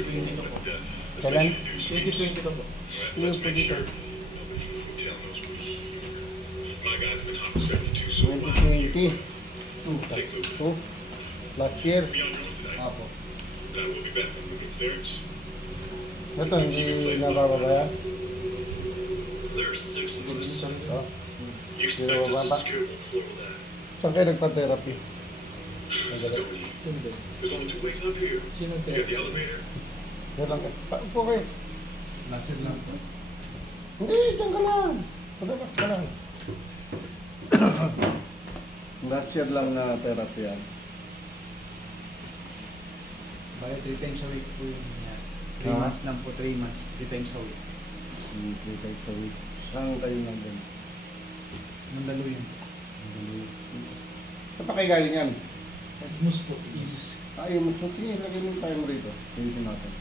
2020 to po. Kailan? 2020 to po. Yung po dito. 2020. Oh, last year. Apo. Ito, hindi nabababayan? Oh. Hindi nabababa? Saan kayo nagpa-therapy? Sino ba? Sino Diyan lang kayo. Paupo kayo. Lasin lang po. Hindi, diyan ka lang. Pagkakas ka lang. Last year lang na therapy yan. Bale, 3 times a week po yun. 3 Ah. months lang po, 3 months, 3 times a week. 3 times a week. Saan kayo nandun? Mandalo yun. Saan pa kayo galing yan? Imus po. Imus. Ayaw mo. Sige, lagay mo yung tayo mo rito. Pilitin natin.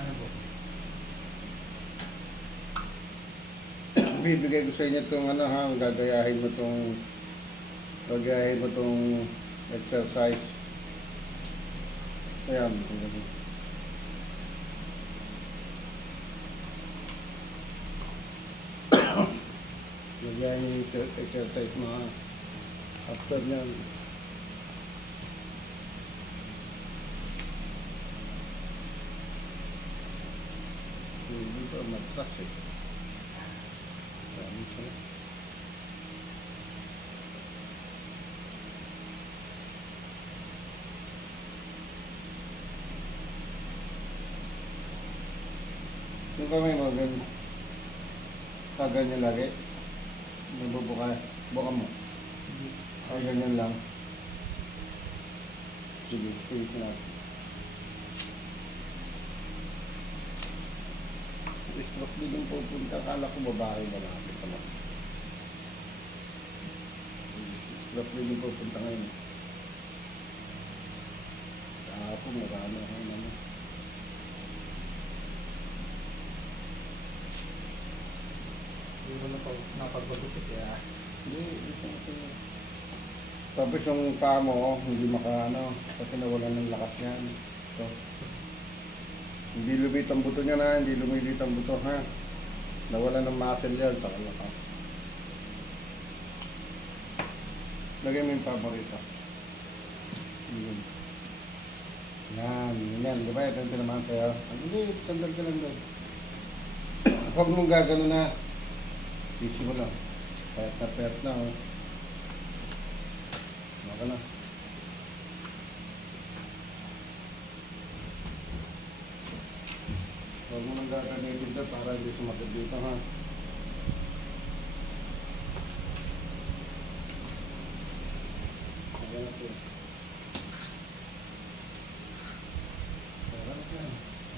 Ano po? Bibigay ko sa inyo itong ano ha, gagayahin mo itong exercise. Ayan. Gagayahin yung exercise mo ha. After nyan. Dito matras eh. Dami siya. Yung kamay mo, ganyan lagi. Nabubuka. Buka mo. Ay, ganyan lang. Sige, tuwit na natin. Stroke din yung pupunta. Akala ko babae ba natin pala. Stroke din yung pupunta ngayon. Kahapon, marami ako naman. Hindi ko napagpagupit kaya. Hindi, ito. Tapos yung paa mo, hindi makaano, kasi nawalan ng lakas niyan. Ito. Hindi lumit ang buto niya na, hindi lumilit ang buto ha. Nawalan ng muscle yan, saka lakas. Lagay mo yung paa mo rito. Yun. Yan, di ba? Ito naman sa'yo. Hindi, sandal ka lang doon. Huwag mong gagano na. Easy mo lang. Pert na, oh. Maka na. Huwag mo nang gagamitin dito para hindi sumakit dito, ha? Ayan po. Ayan po.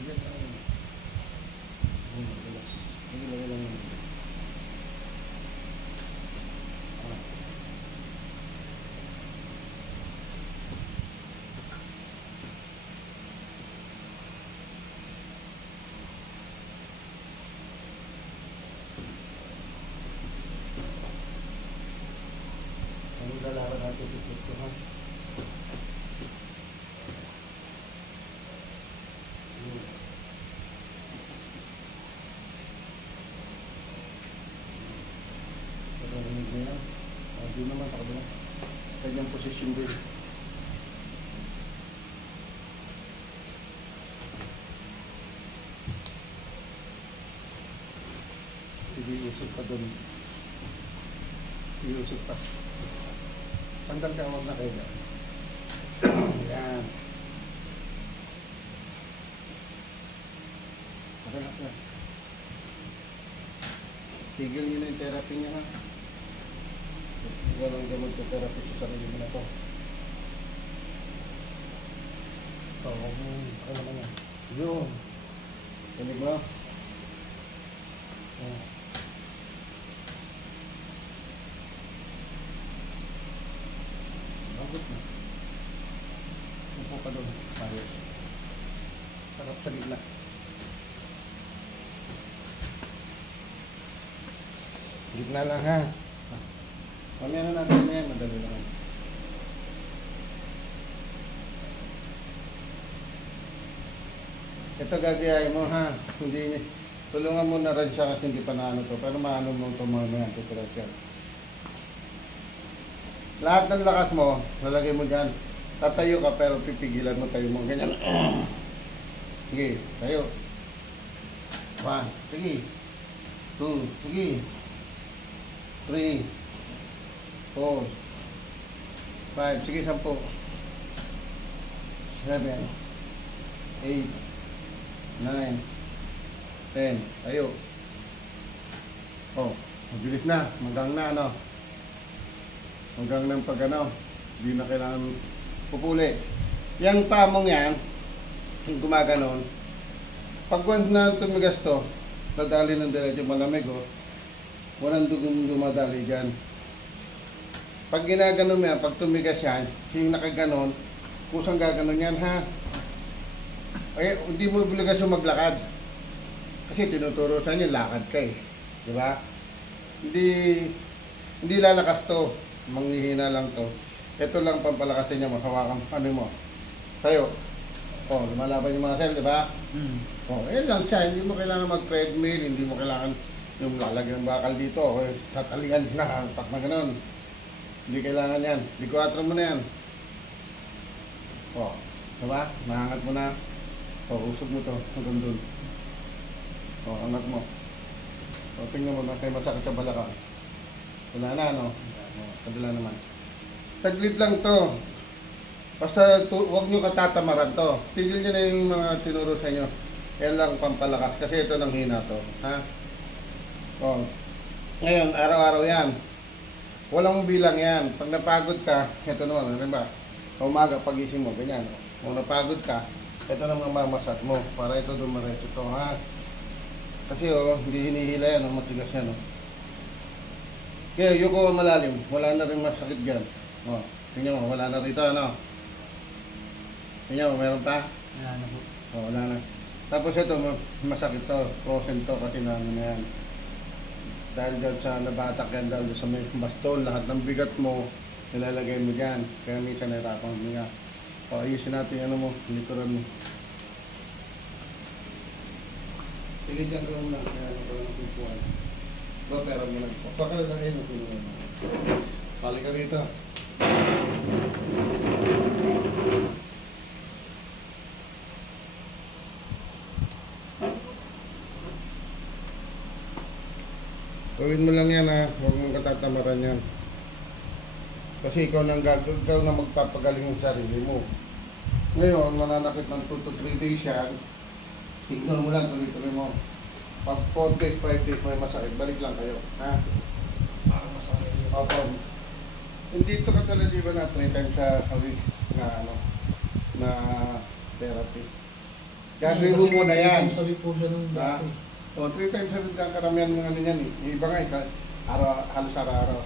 Ayan po. Relax. Sige, lagay lang yun. Lalaban natin ito ha. Pagkarinig na yan. Hindi naman takbo. Kanyang posisyon din. Sige, usap pa doon. Iusap pa. Sandal ka, huwag na kayo. Yan. Magalak na. Tigil nyo na yung therapy niya ha. Walang gamot sa therapy sa sarili mo na to. Ito, huwag mo. Ano naman yan. Yun. Tinig mo. Yan. Abot na. Upo ka doon. Ayos. Harap sa gitna. Gitna lang ha. Mamaya na natin yan. Madali lang. Ito gagayahin mo ha. Hindi, tulungan mo na rin siya kasi hindi pa naano to. Pero maano mo ito mga yan, titirat yan. Lahat ng lakas mo, lalagay mo dyan. Tatayo ka pero pipigilan mo tayo mo. Ganyan. Sige, tayo. 1, sige. 2, sige. 3, 4, 5, sige 10. 7, 8, 9, 10. Tayo. Oh, mabilis na. Hanggang na, ano. Hanggang ng pag, ano. Hindi na kailangan pupuli. Yang pamong yan, yung gumaganon, pag once na tumigas to, dadali ng diretso malamig, oh. Walang dugong dumadali dyan. Pag ginaganon mo yan, pag tumigas yan, yung nakaganon, kusang gaganon yan, ha? Ay, hindi mo obligasyon maglakad. Kasi tinuturo sa inyo, lakad ka eh. Di ba? Hindi lalakas to. Manghihina lang to. Ito lang pampalakasin niya, mahawakan, ano mo. Tayo. Oh, lumalaban yung mga cell, di ba? Oh, yan lang siya. Hindi mo kailangan mag-treadmill, hindi mo kailangan yung lalagyan ng bakal dito. Okay, tatalian na, tak na ganun. Hindi kailangan yan. Di 4 mo na yan. Oh, di ba? Nahangat mo na. Oh, usog mo to hanggang dun. Oh, angat mo. Oh, tingnan mo, nasa masakit sa balakang. Wala na, no? Oh, kabila naman. Saglit lang to. Basta huwag nyo katatamaran to. Tigil nyo na yung mga tinuro sa inyo. Yan lang pampalakas. Kasi ito nang hina to. Ha? Oh. Ngayon, araw-araw yan. Walang bilang yan. Pag napagod ka, ito naman, ano ba? Umaga, pagising mo, ganyan. Kung napagod ka, ito naman mamasat mo. Para ito dumaretso to, ha? Kasi oh, hindi hinihila yan, oh, matigas yan, oh. Kaya yuko malalim, wala na rin masakit dyan. Oh, tingnan mo, wala na rito, ano? Tingnan mo, meron pa? Wala na po. Oh, wala na. Tapos ito, masakit to, frozen to kasi na ano na yan. Dahil dyan sa nabatak yan, dahil sa may baston, lahat ng bigat mo, nilalagay mo dyan. Kaya minsan nahirapan mo nga. O, ayusin natin, ano mo, likuran mo. Sige dyan ka lang, kaya ano ka lang pipuan. Ba, pera mo lang po. Baka lang kayo, pinuwan mo. Pali ka rito. Gawin mo lang yan, ha. Huwag mong katatamaran yan. Kasi ikaw nang ikaw na magpapagaling ang sarili mo. Ngayon, mananakit ng 2 to 3 days yan. Ignore mo lang, tuloy-tuloy mo. Pag 4 days, 5 days may masakit, balik lang kayo. Ha? Para masakit yun. Opo. Hindi ito katulad di ba na 3 times a week na ano, na therapy. Gagawin mo muna yan. Sabi po siya nung Ha? dati. O, 3 times a week ang karamihan mga ano yan eh. Yung iba nga isa, halos araw-araw.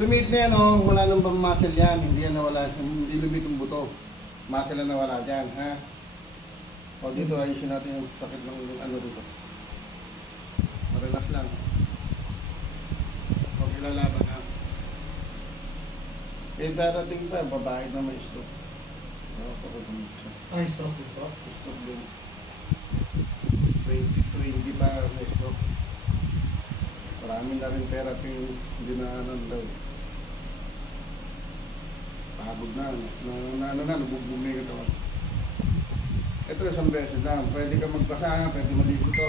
Lumit na yan oh, wala nang bang muscle yan. Hindi yan nawala, hindi lumit yung buto. Muscle na nawala dyan, ha? O dito, ayusin natin yung sakit ng ano dito. Relax lang. Huwag ilalaban ha. Eh darating pa, babae na may stroke. Ay, stroke dito. Stroke din. 20 pa may stroke. Marami na rin therapy hindi na ano daw. Pagod na, nabubumi ka ito. Ito isang beses lang, pwede ka magbasa, pwede maligo to.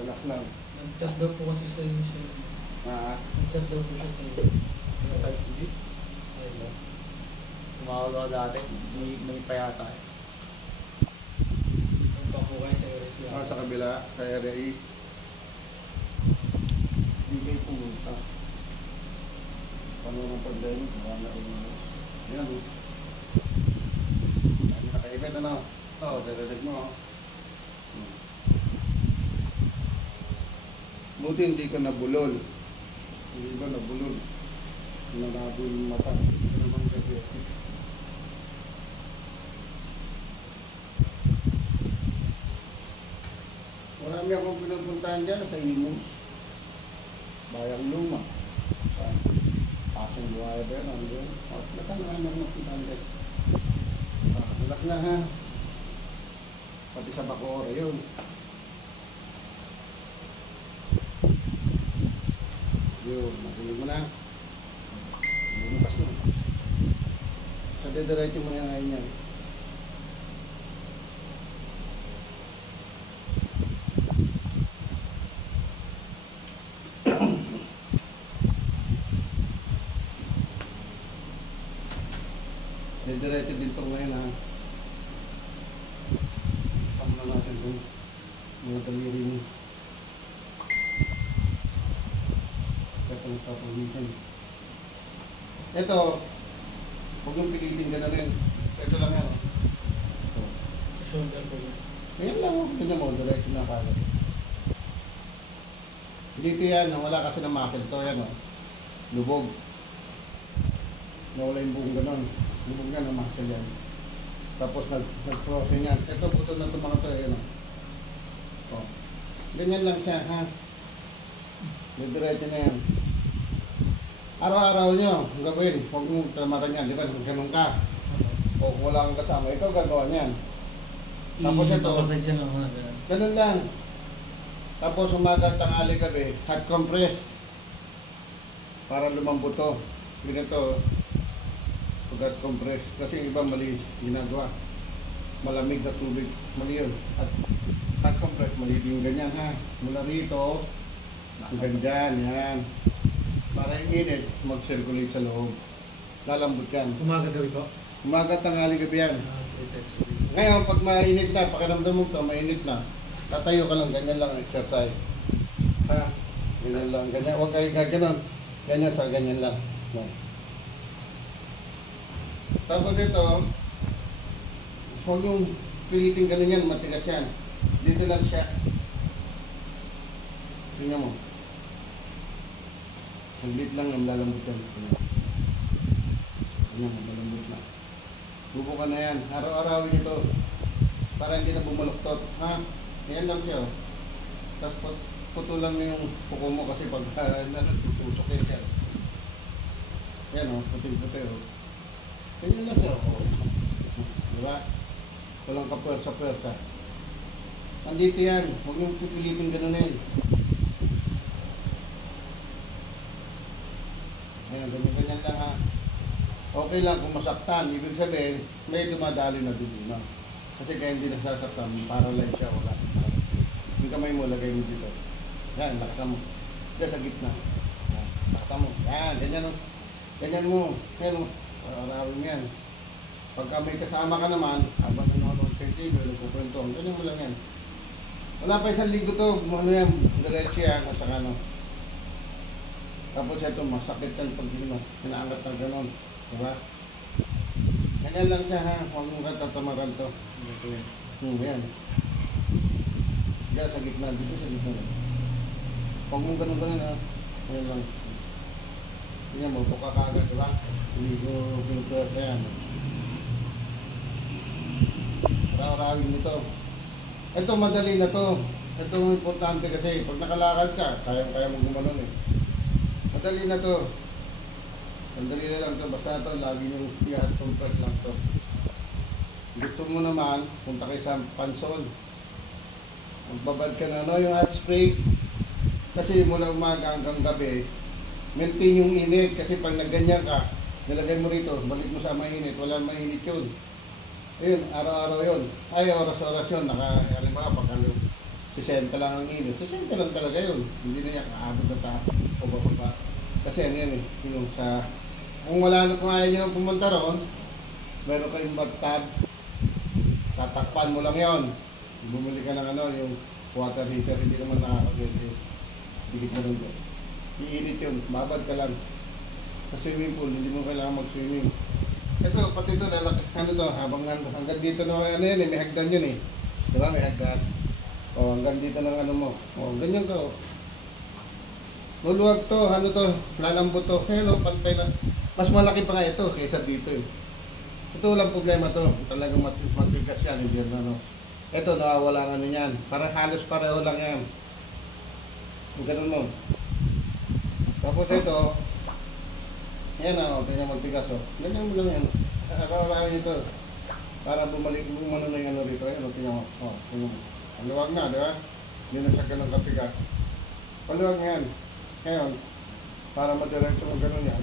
Relax lang. Nag-chat daw po kasi sa inyo siya. Nag-chat daw po siya sa inyo. Hindi. Ay, no. Tumawag ako dati. May pa yata eh. Ang pa po kayo sa area Sa kabila, sa area E. Hindi kayo pumunta. Paano ng pandemic, marami na umalis. Yan o. Naka-event ano? Oo, dadadag mo. Buti hindi ka nabulol. Hindi ba nabulol? Nalabo yung mata. Ito naman gabi. Marami akong pinupuntahan dyan sa Imus. Bayang Luma. Sa Pasong Buhaya ba yan? Ano yun? At nasaan na naman napuntahan dyan? Relax na ha. Pati sa bakora yun. Yun, nakulit mo na. Bumukas mo. Sa dediretso mo na ngayon yan. Dediretso din ito ngayon ha. Sama na natin ito. Mga daliri mo. Ito, huwag yung pilitin ka na rin. Ito lang yan. Ito. Sa shoulder ko yun. Ayan lang, tingnan mo, direct na kagad. Dito yan, wala kasi ng muscle to, yan o. Lubog. Nawala yung buong ganon. Lubog nga ng muscle yan. Tapos nag-frozen yan. Ito, buto na itong mga to, yan o. Ganyan lang siya, ha? Diretso na yan. Araw-araw nyo, ang gawin, huwag mong tamaran yan, di ba? Kung ganun ka, o kung wala kang kasama, ikaw gagawa niyan. Tapos ito, Ipapasay siya ng mga ganun. ganun lang. Tapos umaga, tanghali, gabi, hot compress. Para lumambot to. Ganito, pag hot compress. Kasi yung iba mali ginagawa. Malamig na tubig, mali yun. Hot compress, mali din ganyan ha. Mula rito, hanggang dyan, yan. Para yung init, mag-circulate sa loob. Lalambot yan. Umaga gabi po? Umaga, tanghali, gabi yan. 3 times a week. Ngayon, pag mainit na, pakiramdam mo ito, mainit na. Tatayo ka lang, ganyan lang exercise. Ha? Ganyan lang, ganyan. Huwag kayo gaganon. Ganyan sa ganyan lang. No. Tapos ito, huwag yung piliting ganun yan, matigas yan. Dito lang siya. Tingnan mo. Saglit lang yung lalambutan. Tingnan mo, malambot na. Bubukan na yan. Araw-arawin ito. Para hindi na bumaluktot. Ha? Yan lang siya. Oh. Tapos putulan mo yung puko mo kasi pag tutusok yan. Yan o, puting-puti o. Ganyan lang siya o. Diba? Walang kapwersa-pwersa. Andito yan. Huwag yung pipilitin ganunin. Ayan, ganyan lang ha. Okay lang kung masaktan. Ibig sabihin, may dumadali na dito. Kasi kaya hindi nasasaktan, paralyze siya, wala. Yung kamay mo, lagay mo dito. Yan, laksa mo. Diyan sa gitna. Yan, laksa mo. Yan, ganyan o. Ganyan mo. Yan o. Arawin mo yan. Pagka may kasama ka naman, habang nanonood kay TV, nagpuprentuhan, ganyan mo lang yan. Wala pa isang linggo to, ano yan, diretso yan, at saka ano. Tapos ito, masakit yan pag hinaangat na gano'n. Diba? Ganyan lang siya ha, huwag mong katatamaran to. Ito yan. Yan. Diyan sa gitna, dito sa gitna. Huwag mong ganun ha. Yan lang. Yan mo, buka ka agad, diba? Hindi ko pinutuwerte yan. Araw-arawin nito. Ito, madali na to. Ito ang importante kasi pag nakalakad ka, kaya mong gumanon eh. Madali na to. Madali na lang to. Basta ito, lagi yung i-hot compress lang to. Gusto mo naman, punta kayo sa Pansol. Magbabad ka na, no? Yung hot spray. Kasi mula umaga hanggang gabi, maintain yung init. Kasi pag nagganyan ka, nilagay mo rito, balik mo sa mainit. Wala mainit yun. Ayun, araw-araw yun. Ay, oras-oras yun. Halimbawa, pag 60 lang ang init. 60 lang talaga yun. Hindi na yan kaabot na taas o bababa. Kasi ano yan eh. Yung sa... Kung wala na, kung ayaw nyo nang pumunta roon, meron kayong bathtub. Tatakpan mo lang yun. Bumili ka ng ano, yung water heater. Hindi naman nakakagawin. Dikit mo rin doon. Iinit yun. Babad ka lang. Sa swimming pool, hindi mo kailangan mag-swimming. Ito, pati ito, lalaki, ano to, habang hanggang dito na ano yan eh, may hagdan yun eh. Diba, may hagdan. O, hanggang dito ng ano mo. O, ganyan to. Luluwag to, ano to, lalambot to. Ayan o, pantay na. Mas malaki pa nga ito kaysa dito eh. Ito walang problema to. Talagang matigas yan, hindi yan ano. Ito, nawawala nga niyan. Para halos pareho lang yan. Ganun mo. Tapos ito, yan o, tingnan mo tigas o. Ganyan mo lang yan. Nakawala ito. Para bumalik mo na yung ano rito. Ayun, tingnan mo. Oh, tingnan mo. Paluwag na, di ba? Hindi na siya ganun kapigat. Paluwag yan. Ngayon, para madiretso mo ganun yan,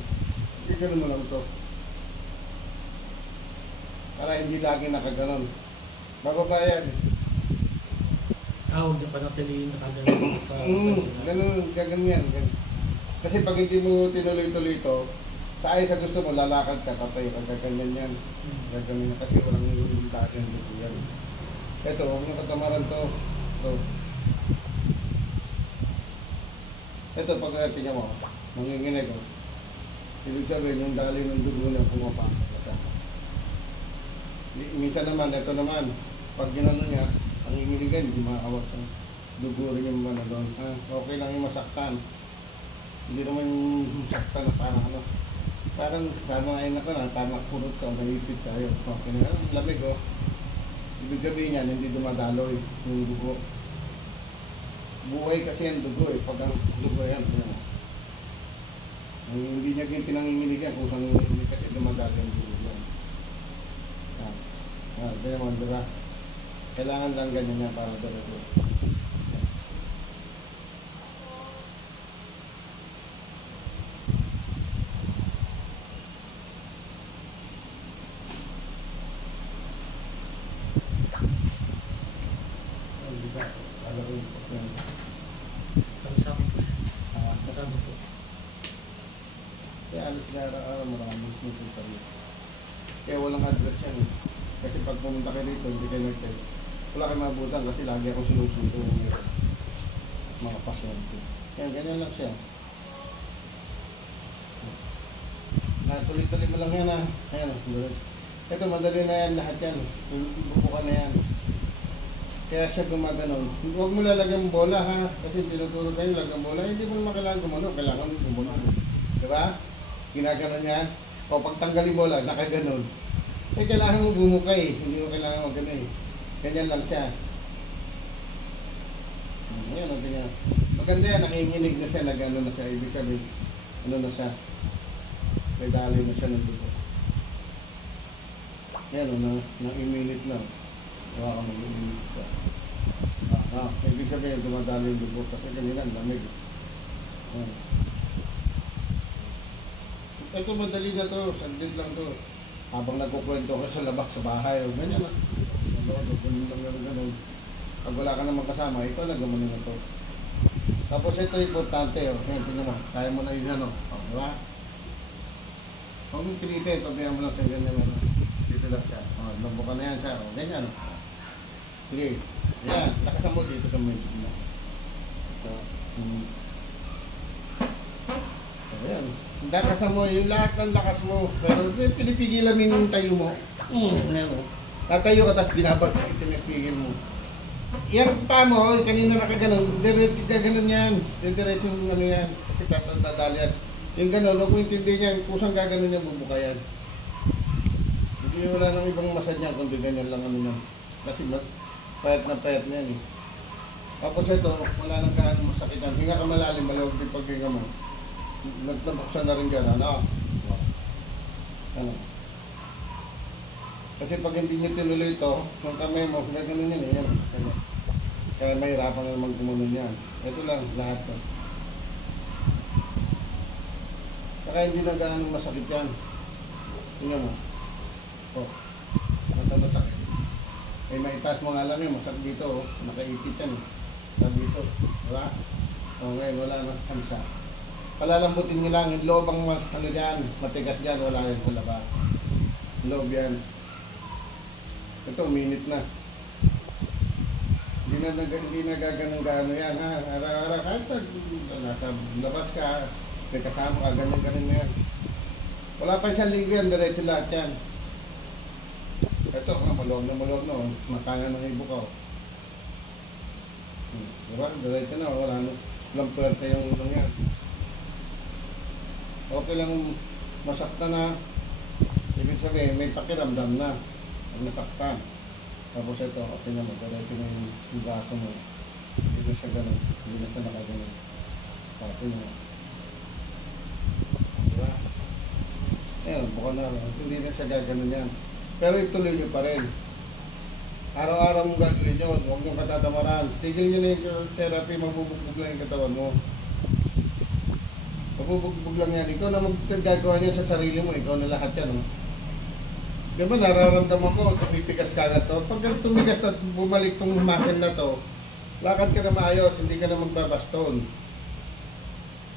ganun mo lang ito. Para hindi lagi nakaganon. Bababa yan. Huwag niya panatiliin na kagano'n sa sila. Ganun, gagano yan. Ganun. Kasi pag hindi mo tinuloy-tuloy ito, sa ay sa gusto mo, lalakad ka, tatay ka, gaganyan yan. Gagawin na kasi walang lagi dito yan. Ito, huwag nyo katamaran to. Ito. Ito, pag tingnan mo, manginginig ko. Ibig sabihin, yung dali ng dugo niya pumapasok. Minsan naman, ito naman, pag ginano niya, ang ingiligan, hindi makakawat ang dugo rin yung ano doon. Okay lang yung masaktan. Hindi naman yung masaktan na parang ano. Parang ayun ako na, parang purot ka, naipit tayo. Okay na, lamig oh. Ibig sabihin yan, hindi dumadaloy yung dugo. Buhay kasi yung dugo eh, pag ang dugo yan. Hindi niya pinangingiligan kung saan hindi kasi dumadaloy yung dugo yan. Kaya mo, diba? Kailangan lang ganyan niya para dalago. Kasama po. Kasama po. Kaya alas na araw-araw maraming pupunta rin. Kaya walang address yan. Kasi pag pumunta kayo dito, hindi kayo nag-tell. Wala kayo mabutan kasi lagi akong sinusuto ng mga pasyente. Kaya ganyan lang siya. Tuloy-tuloy mo lang yan ha. Ayan o. Ito madali na yan lahat yan. Bubukan na yan. Kaya siya gumaganon. Huwag mo lalagyan bola ha. Kasi tinuturo tayo lagyan bola. Hindi mo naman kailangan gumano. Kailangan mo gumano. Diba? Ginaganon yan. O pag tanggalin bola, nakaganon. Eh kailangan mo bumukay. Hindi mo kailangan mag gano'n eh. Ganyan lang siya. Ayan o. Tingnan. Maganda yan. Nakinginig na siya. Nag-ano na siya. Ibig sabihin. Ano na siya. May dali na siya ng dugo. Ayan o. Nang-iminit na. Diba ka mag-iminit ka. Ibig sabihin. Dumadali yung dugo. Kasi ganyan lang. Lamig. Ayan. Ito madali na to. Sandit lang to. Habang nagkukwento ka sa labas sa bahay. O ganyan na. Ganun. Pag wala ka naman kasama, ito nagamanin na to. Tapos ito importante. Ngayon, tingnan mo. Kaya mo na yun ano. Diba? Huwag mong pilitin. Pabihan mo lang sa ganyan. Dito lang siya. Nabuka na yan siya. Ganyan. Sige. Yan. Lakasan mo dito sa medyo mo. Ito. Ayan. Lakasan mo. Yung lahat ng lakas mo. Pero pinipigilan mo yung tayo mo. Ayan. Tatayo ka tapos binabagsak. Ito nagpigil mo. Yung pa mo, kanina nakaganon. Diretso gaganon yan. Diretso yung ano yan. Kasi tatandadal yan. Yung ganon, huwag mo intindihin yan. Kusang gaganon yan, bubuka yan. Hindi wala nang ibang masad niya. Kundi ganyan lang ano yan. Kasi payat na yan eh. Tapos ito, wala nang kaano masakitan. Hinga ka malalim, malawag din paghinga mo. Nagtabuksan na rin dyan, ano? Ano? Kasi pag hindi nyo tinuloy ito, yung kamay mo, gano'n yan eh. Yan. Kaya mahirapan na naman gumunon yan. Ito lang, lahat ko. Saka hindi na gaano masakit yan. Tingnan mo. Mata masakit. Eh maitaas mo nga lang yun, masakit dito, nakaipit yan eh. Sabi dito, diba? Ngayon, wala na kansa. Palalambutin nyo lang, yung loob ang ano dyan, matigas dyan, wala yan sa labas. Loob yan. Ito, minute na. Hindi na gaganong-gano yan, ha? Ara-ara, kahit nasa labas ka, may kasama ka, ganyan-ganon na yan. Wala pa isang linggo yan, diretso lahat yan. Ito, maluwag na, makanga ng ibo ka. Diba? Diretso na, walang pwersa yung ulong yan. Okay lang masakta na, ibig sabihin, may pakiramdam na. Nasaktan. Tapos ito, kasi naman, diretso na yung baso mo. Hindi na siya ganun. Hindi na siya nakaganon. Pati mo. Diba? Ayan, buka na rin. Hindi na siya gaganon yan. Pero ituloy nyo pa rin. Araw-araw mong gagawin yun, huwag nyo katatamaran. Tigil nyo na yung therapy, mabubugbog lang yung katawan mo. Mabubugbog lang yan. Ikaw na magagawa niyan sa sarili mo, ikaw na lahat yan. Oh. Di ba nararamdaman mo, tumipigas ka agad to? Pag tumigas at bumalik tong muscle na to, lakad ka na maayos, hindi ka na magbabaston.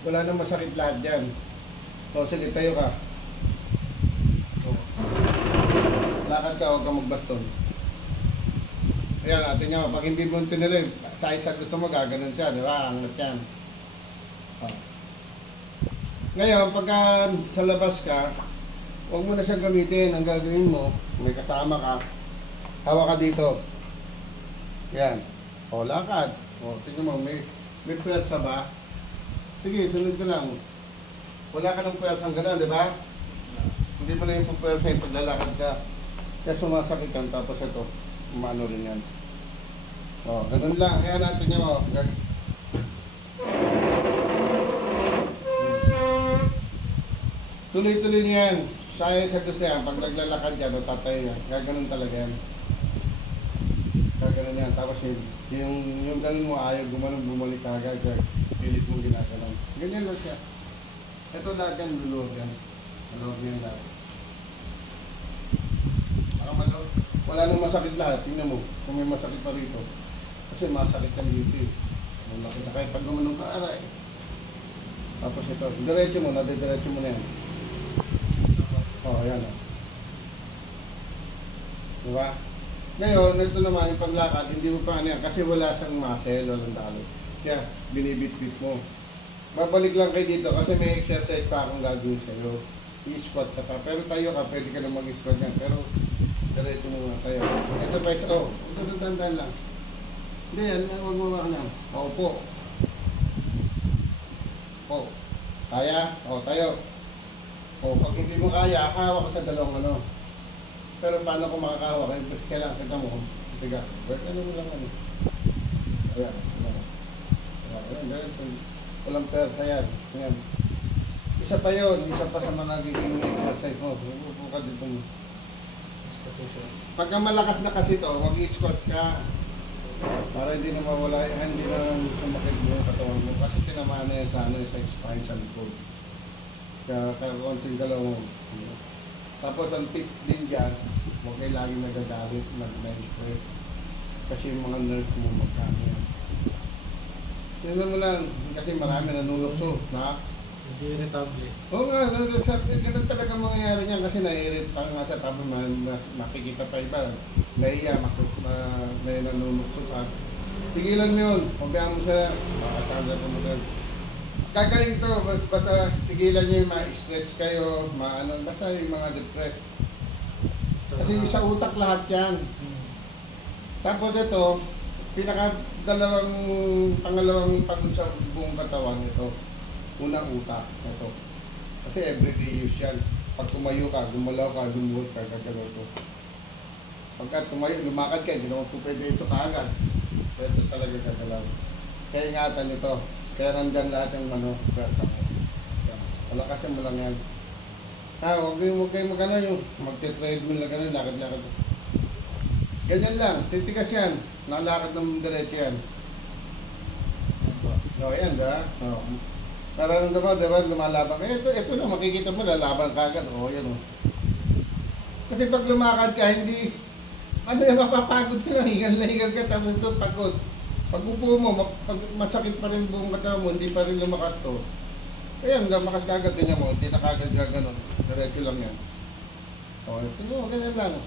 Wala na masakit lahat dyan. O sige, tayo ka. O. Lakad ka, huwag ka magbaston. Ayan, natin nyo, pag hindi mo tinilig, sa isa gusto mo, gaganon siya, di ba? Angat yan. O. Ngayon, pagka sa labas ka, huwag mo na siyang gamitin. Ang gagawin mo, may kasama ka, hawak ka dito. Yan. O, lakad. O, tingnan mo, may puwersa ba? Sige, sunod ka lang. Wala ka ng puwersang gano'n, di ba? Hindi mo na yung puwersa yung paglalakad ka. Kaya sumasakit ka, tapos ito, umano rin yan. O, ganun lang. Kaya natin nyo, o. Tuloy-tuloy niyan. Saya sa gusto yan. Pag naglalakad yan, o tatayo yan. Gaganon talaga yan. Gaganon yan. Tapos yung ganun mo, ayaw gumanon, bumalik ka agad. Pilit mo ginaganon. Ganyan lang siya. Ito lahat yan, luluwag yan. Maluwag yan lahat. Wala nang masakit lahat. Tingnan mo, kung may masakit pa rito. Kasi masakit yan dito eh. Malaki na kahit pag gumanong ka, aray. Tapos ito, diretso mo, nadidiretso mo na yan. O, ayan o. Diba? Ngayon, ito naman yung paglakad, hindi mo pa ano yan, kasi wala siyang muscle, walang talo. Kaya, binibit-bit mo. Babalik lang kayo dito kasi may exercise pa akong gagawin sa'yo. I-squat ka pa. Pero tayo ka, pwede ka na mag-squat yan. Pero, diretso mo nga tayo. Ito pa, ito dandan lang. Hindi, huwag mo ba na. Opo. O. Kaya? O, tayo. O, pag hindi mo kaya, hawak ka sa dalawang ano. Pero paano kung makakahawak? Kailangan kita mo. Tiga. Pero ano mo lang ano. Ayan. Ayan. Walang persa yan. Ayan. Isa pa yun. Isa pa sa mga giging exercise mo. Upo ka dito mo. Pagka malakas na kasi ito, mag-i-squat ka. Para hindi na mawala, hindi na sumakit mo yung katawan mo. Kasi tinamaan na yan sa, sa spine, sa likod. Kaya konting galaw mo. Tapos ang tip din dyan, huwag kayo lagi nagagalit, nag-stress. Kasi yung mga nerves mo magkano yan. Tignan mo lang, kasi marami nanulokso, na? Medyo irritable. Oo nga, ganun talaga mangyayari niyan kasi naiirit nga siya, tapos makikita pa iba, naiiya, may nanunukso pa. Tigilan mo yun, pabayaan mo siya, makasagad mo doon. Gagaling to, basta tigilan nyo yung ma-stretch kayo, basta yung mga depress. Kasi sa utak lahat yan. Tapos ito, pangalawang pagod sa buong katawan ito. Unang utak, ito. Kasi everyday use yan. Pag tumayo ka, gumalaw ka, lumuhod ka, gagalaw ito. Pagka tumayo, lumakad ka, hindi naman po pwede ito kaagad. Ito talaga gagalaw. Kaya ingatan ito. Kaya nandyan lahat yung pwersa mo. Palakasin mo lang yan. Huwag kayo mag-ano yung mag-treadmill na gano'n, lakad-lakad. Ganyan lang, titigas yan. Nakalakad ng diretso yan. O, yan, da. O. Nararamdaman, diba, lumalaban ka. Ito na, makikita mo, lalaban ka agad. O, yan o. Kasi pag lumakad ka, hindi, mapapagod ka lang, hingal ka, tapos ito, pagod. Pag upo mo, masakit pa rin buong katawan mo, hindi pa rin lumakas to. Ayan, lumakas ka agad din mo, hindi na kagad ka gano'n. Diretso lang yan. O, ito no, ganyan lang.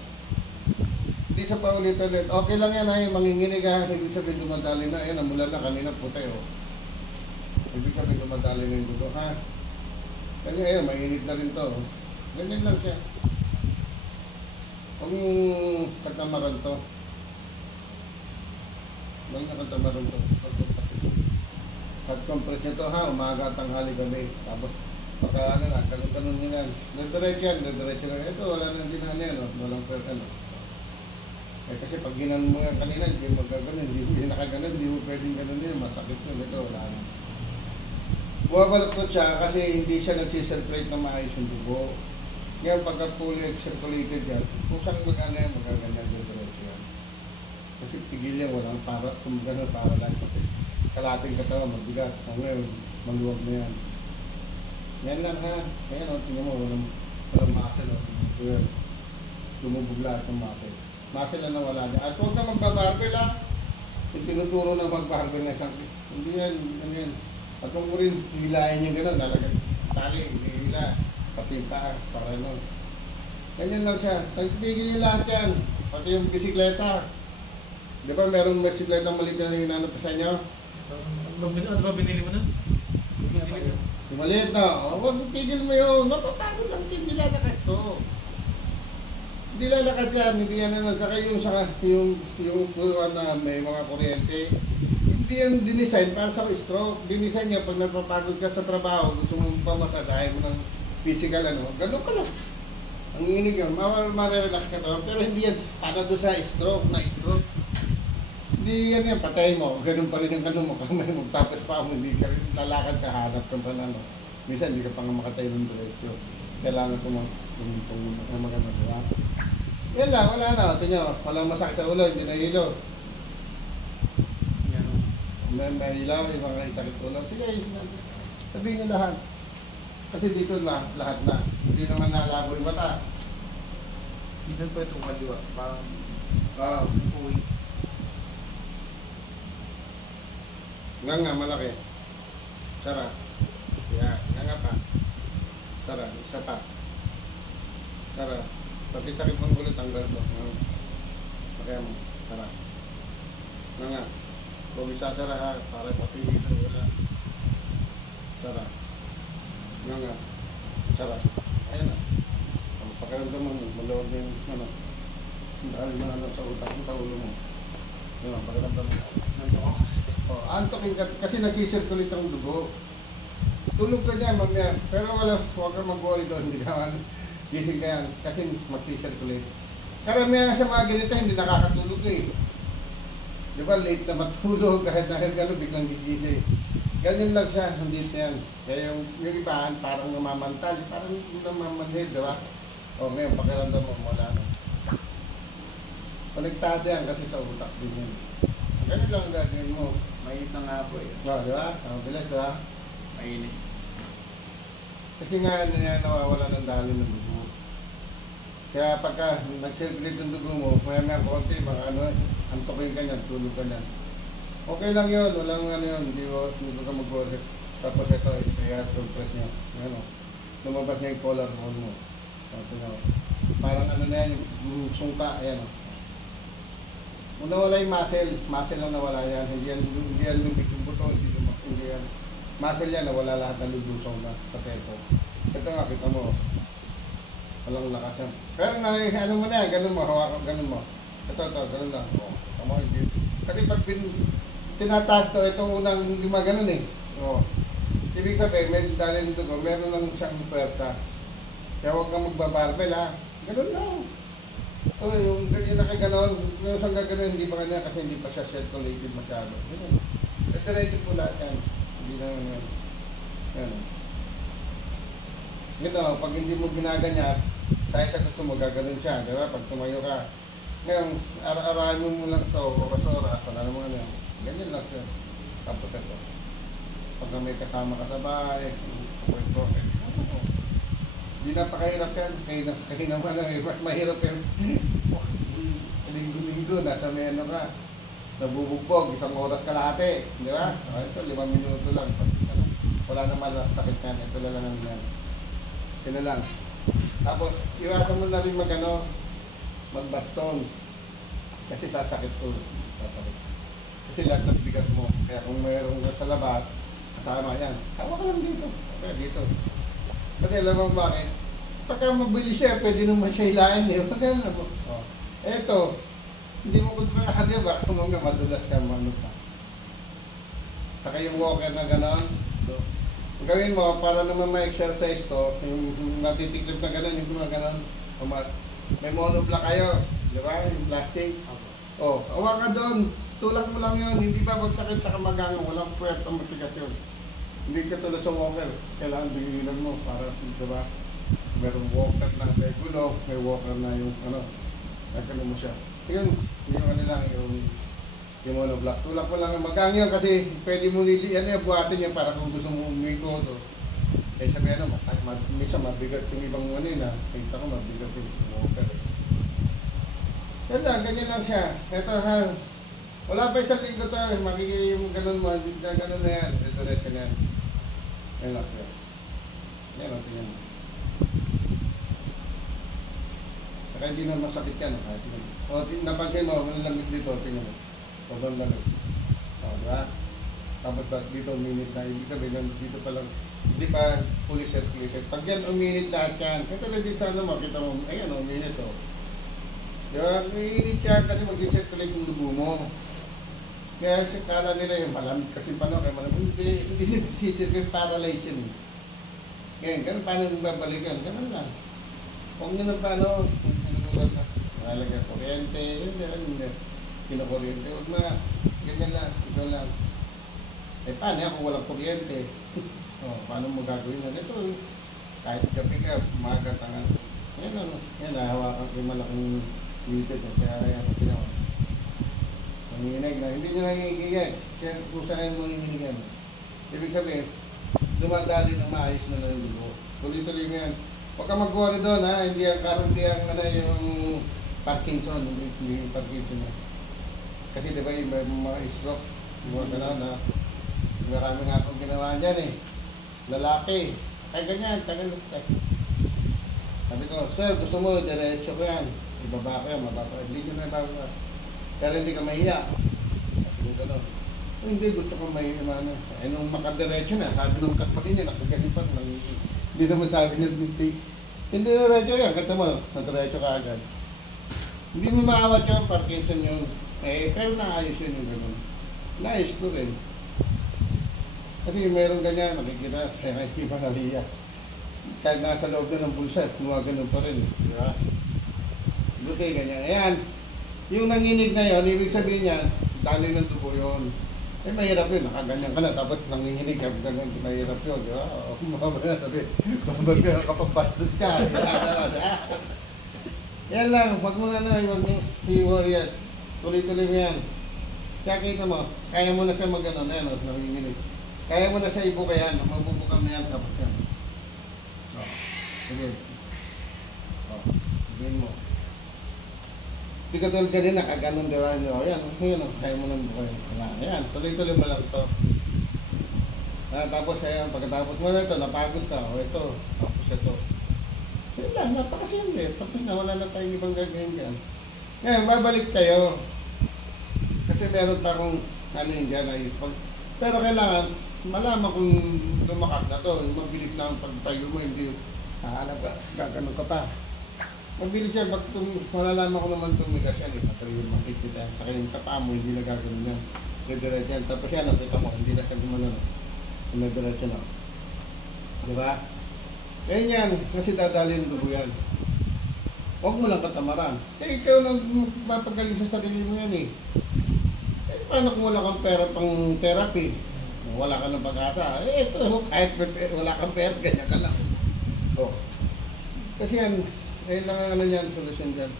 Hindi sa paulit-ulit. Okay lang yan, ay, manginginig ha. Ibig sabihin dumadali na. Ayan, namulan na kanina puti o. Ibig sabihin dumadali na yung dugo, ha? Ganyan, ayan, mainit na rin to. Ganyan lang siya. Huwag yung katamaran to. Huwag na katamaran to. At compress nyo to, ha? Umaga, tanghali, gabi. Tapos, baka ano na, kanun-kanun nyo yan. Diretso yan, diretso lang. Ito, wala nang ginaan yan, no? Walang person, no? Kasi pag ginan mo yan kanina, hindi mo magaganon, hindi nakaganon, hindi mo pwedeng ganon yun, masakit yun, ito, wala na. Buwabalot ko siya kasi hindi siya nagsisirculate na maayos yung dugo. Ngayon, pagka fully circulated yan, kung saan mag-ano yan, magaganyan yung diretso yan. Kasi tigil yan, walang para, kung gano'n, para lang. Kalating katawan, mabigat. Ngayon, maluwag na yan. Yan lang ha. Kaya no, tingnan mo, walang muscle. No? Well, lumubog lahat ng muscle. Muscle na nawala niya. At huwag na magbabarbell ha. Yung tinuturo na magbarbell na isang, hindi yan, ano yan. At kung mo rin hilahin yung gano'n, nalagay, tali, hila, pati yung paa, para ano. Ganyan lang siya. Tagtigil niyo lahat yan. Pati yung bisikleta. Di ba merong bisikleta maliit na hinanap sa inyo? Ano ba binili mo na? Yung maliit na, huwag tigil mo yun. Mapapagod lang, hindi lalakad to. Hindi lalakad yan, hindi yan ano. Saka yung na may mga kuryente, hindi yan dinisign para sa stroke. Dinisign niya pag napapagod ka sa trabaho, gusto mong pamasadahin mo ng physical ano, ganun ka lang. Ang inig yun, marerelax ka to, pero hindi yan para doon sa stroke, na stroke. Hindi yan yan, patay mo, ganun pa rin yung ano mo, kamay mo, tapos pa mo, hindi ka rin lalakad ka, hanap ka pa na ano. Minsan hindi ka pa nga makatayo ng diretso. Kailangan ko maganda, diba? Yan lang, wala na, ito nyo, walang masakit sa ulo, hindi nahilo. May ilaw, may mga sakit ulo. Sige, sabihin nyo lahat. Kasi dito lahat na. Hindi naman nalabo yung mata. Dito po itong kaliwa. Parang uwi. Nga malaki. Sara. Yan, nga pa. Sara, isa pa. Sara. Pati sakit ng ulo, tanggal mo. Kaya mo, sara. Nga. Huwag isasara ha, para papilisan wala. Sara. Nga. Sara. Ayan na. Pakiramdam mo, malawag na yung ano. Dahil na ano sa utak mo, sa ulo mo. Yan, pakiramdam mo. Antokin ka, kasi nagsisirkulit ang dugo. Tulog ka dyan, mamaya. Pero huwag ka mag-worry doon, hindi ka gising ka yan, kasi magsisirkulit. Karamihan sa mga ganito, hindi nakakatulog eh. Di ba, late na matulog, kahit gano'n, biglang gigising. Ganyan lang siya, hindi yan. Kaya yung ibahan, parang namamantal, parang namamanhid, di ba? O ngayon, pakiramdam mo, wala na. Konektado yan kasi sa utak din yun. Ganyan lang ang gagawin mo. Mainit na nga po eh. Di ba? Ang bilis, di ba? Mainit. Kasi nga yan, nawawala ng daloy ng dugo. Kaya pagka nag-circulate ng dugo mo, maya konti, mga ano, antokin ka niyan, tulog ka niyan. Okay lang yun, walang ano yun, hindi ka mag-worry. Tapos ito, kaya compress niya. Ano, lumabas niya yung collarbone mo. Parang ano na yan, yung sungka, ayan o. Kung nawala yung muscle lang nawala yan, hindi yan lumik yung buto, hindi yan. Muscle yan, nawala lahat ng lulusong na kateto. Ito nga, kita mo, walang lakas yan. Pero ano mo na yan, ganun mo, hawakan, ganun mo. Ito, ganun lang. Tama, hindi. Kasi pag tinataas to, itong unang hindi maganon eh. Ibig sabihin, may dalhin dugo, meron lang siyang pwersa. Kaya huwag kang magbabarbell ha. Ganun lang. Yung nakaganon, yung isang gaganon, hindi pa kanya kasi hindi pa siya circulated masyado. Ganun. Diretso po lahat yan. Hindi na yan. Ganun. Ito, pag hindi mo ginaganyan, tayo sa gusto mo, gaganon siya. Diba? Pag tumayo ka. Ngayon, araw-arawan mo muna ito, o basura, wala mo na yan. Ganyan lang siya. Tapos ito. Pag may kasama ka sa bahay, hindi napakahirap yan. Kaya naman lang, mas mahirap yan. Linggo-linggo, nasa may ano ka. Nabubugbog, 1 oras kalahati. Di ba? Ito, 5 minuto lang. Wala naman sakit yan. Ito lang lang yan. Ito lang. Tapos, iwasan mo na rin magbaston. Kasi sasakit to. Sasakit. Kasi lahat ng bigat mo. Kaya kung mayroong sa labas, kasama yan. Hawa ka lang dito. Okay, dito. Kasi alam mo bakit? Pagka mabilis siya, pwede naman siya hilahin eh. Pagka ano mo. Eto, hindi mo kontrolado yun. Baka mga madulas ka, ka. Saka yung walker na gano'n. Ang gawin mo, para naman ma-exercise to, yung natitiklip na gano'n, yung gumaganon. May monoblock kayo. Di ba? Yung plastic. Awa ka doon. Tulak mo lang yun. Hindi ba magsakit sa kamagangan? Walang puwet ang matigas yun. Hindi ka tulad sa walker. Kailangan bigilan mo para, di ba? Merong walker na may gulong, may walker na yung ano, nagkano mo siya. Yun, yung ano lang, yung monoblock. Tulak ko lang magang yun kasi pwede mo buhatin yan para kung gusto mo umiko. So, eh sabi ano, minsan mabigat yung ibang ano yun ha. Kita ko mabigat yung walker. Yan lang, ganyan lang siya. Ito ha, wala pa isang linggo to, makikita yung ganun mo, ganun na yan, diretso na yan. Yan lang siya. Yan lang, tingnan mo. Saka hindi na masakit yan, kahit yun. O, napansin mo, malamig dito, tingnan mo. Sobrang lamig. O, diba? Tapos dito, uminit na. Ibig sabihin, dito pa lang, hindi pa fully circulated. Pag yan, uminit lahat yan. Katulad din sana mo, kita mo, ayan, uminit o. Diba? Uminit yan kasi mag-circulate yung dugo mo. Kaya sa kala nila yung malamig kasi paano, kaya malamig, hindi nag-circulate, paralyze yun. Ngayon, ganun paano nagbabalik yan? Ganun lang. Huwag nyo na paano, tinutulad na. Nalagyan kuryente, hindi. Kinukuryente, huwag na. Ganyan lang, ito lang. Eh paano yan kung walang kuryente? Paano mo gagawin na? Ito, kahit gabi ka, umaga, tangan. Yan ano, yan nahawakan ko yung malaking litid. Kaya yan, ginawa. Nanginginig na, hindi nyo nanginginig. Kaya kung saan mo nanginginig yan. Ibig sabihin, dumadali ng maayos na ng dugo. Tuloy-tuloy mo yan. Huwag ka mag-worry doon ha, hindi ang ano, yung Parkinson, hindi yung Parkinson na. Kasi diba yung mga stroke, yung mga gano'n na marami nga akong ginawa dyan eh. Lalaki, ay ganyan, tagal. Sabi ko, sir, gusto mo, diretso ko yan. Ibaba ko yan, mababa. Hindi nyo na ibaba. Pero hindi ka mahiya. Sabi ko gano'n. Hindi, gusto ko may ano. Eh nung makadiretso na, sabi nung katmarin niya, nakagalipan. Hindi naman sabi niya, hindi diretso yan. Kata mo, nadiretso ka agad. Hindi mo maawat yung Parkinson yun. Eh, pero naayos yun yung gano'n. Naayos ko rin. Kasi meron ganyan, makikita, kaya hindi pa naliya. Kahit nasa loob na ng bulsa, gumagano pa rin. Di ba? Buti, ganyan. Ayan, yung nanginig na yun, ibig sabihin niya, dali ng dugo yun. Eh, mahirap yun, nakaganyan ka na, tapos nanginginig ka, ganyan, mahirap yun. Di ba? O, mamaya sabi, babag ka, kapag-bastos ka. Yan lang, wag mo na huwag mo i-worry yan. Tuloy-tuloy mo yan. Kaya kita mo, kaya mo na siya mag-ano na yan, nanginginig. Kaya mo na siya ibukayan, mabubukan mo yan, tapos yan. O, sige. O, sabihin mo. Hindi ka tulad ka din, nakaganon diba? O, yan, kaya mo nang bukayan. Ayan, tuloy-tuloy mo lang ito. Tapos, ayan, pagkatapos mo na ito, napagod ka. O, ito, tapos ito. Yan lang, napakasimple. Tapos na, wala na tayong ibang gagawin dyan. Ngayon, babalik tayo. Kasi meron pa akong ano yun dyan ay pero kailangan malaman kung lumakas na to. Mabilis na ang pagtayo mo, hindi hahanap ka, gaganon ka pa. Mabilis siya, malalaman ko naman tumigas yan eh. Patuloy yung makikita. Saka yung tapa mo, hindi na gaganon yan. Diretso yan. Tapos yan, nakita mo, hindi na siya gumano. Diretso na. Diba? Kaya yan, kasi dadalhin dugo yan. Huwag mo lang katamaran. Eh, ikaw lang mapagaling sa sarili mo yan eh. Eh, paano kung wala kang pera pang therapy? Wala ka ng pag-asa. Eh, ito, kahit wala kang pera, ganyan ka lang. Oh. Kasi yan, eh, lang ano yan, solusyon dyan.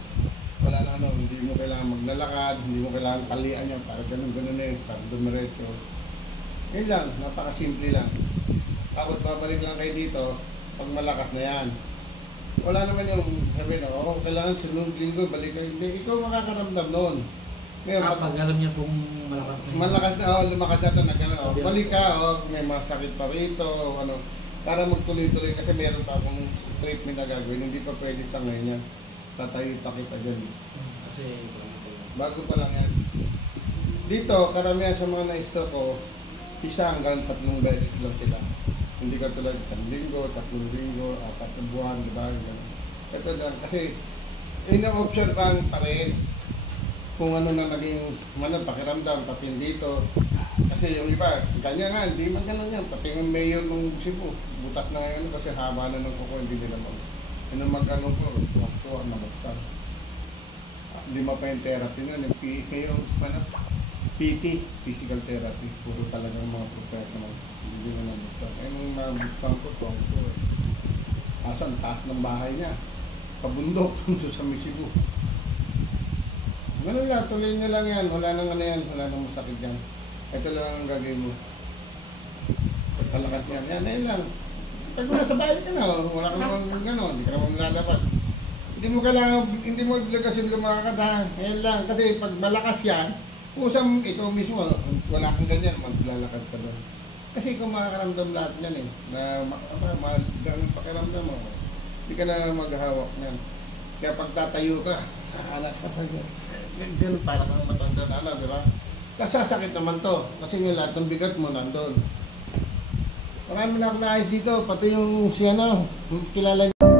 Wala na ano, hindi mo kailangan maglalakad, hindi mo kailangan talian yan, para ganun-ganun eh, para dumiretso. Yan lang, napakasimple lang. Tapos babalik lang kayo dito, pag malakas na yan. Wala naman yung sabi na, kailangan sunod linggo, balik kayo. Hindi, ikaw makakaramdam noon. Ngayon, pag alam niya kung malakas na yun. Malakas na, lumakas na ito, balik ka, may masakit pa rito, ano, para magtuloy-tuloy kasi meron pa akong treatment na gagawin, hindi pa pwede sa ngayon yan. Tatayo pa kita dyan. Kasi, bago pa lang yan. Dito, karamihan sa mga na-stroke ko, 1 hanggang 3 beses lang sila. Hindi ka tulad 1 linggo, 3 linggo, 4 buwan, di ba? Ito lang, kasi ina-observan pa rin kung ano na naging pakiramdam, pati dito. Kasi yung iba, kanya nga, hindi man ganun yan. Pati yung mayor ng Cebu, butas na ngayon kasi haba na ng kuko, hindi nila mag... Yun ang mag-ganun ko, tuwa na magsan. 5 pa yung therapy nun, yung PT, physical therapy, puro talagang mga professional. Hindi na nabuksan. Eh, nung nabuksan ko, tuwang ko. Kaso ang taas ng bahay niya. Kabundok, doon sa Misibu. Ganun lang, tuloy nyo lang yan. Wala nang ano yan, wala nang masakit yan. Ito lang ang gagawin mo. Pagkalakas yan, yan lang. Pag nasa bahay ka na, wala ka naman gano'n, hindi ka naman lalabas. Hindi mo kailangan, hindi mo obligasyon lumakad ha. Ngayon lang, kasi pag malakas yan, kusang ikaw mismo, wala kang ganyan, maglalakad ka doon. Kasi kung makakaramdam lahat yan eh, na magandang pakiramdam mo, hindi ka na maghahawak niyan. Kaya pag tatayo ka, anak ka pa dyan. Ganyan, para kang matanda na alam, di ba? Kasi sasakit naman to, kasi yung lahat ng bigat mo nandun. Marami na akong naayos dito, pati yung siya na, kilala niya.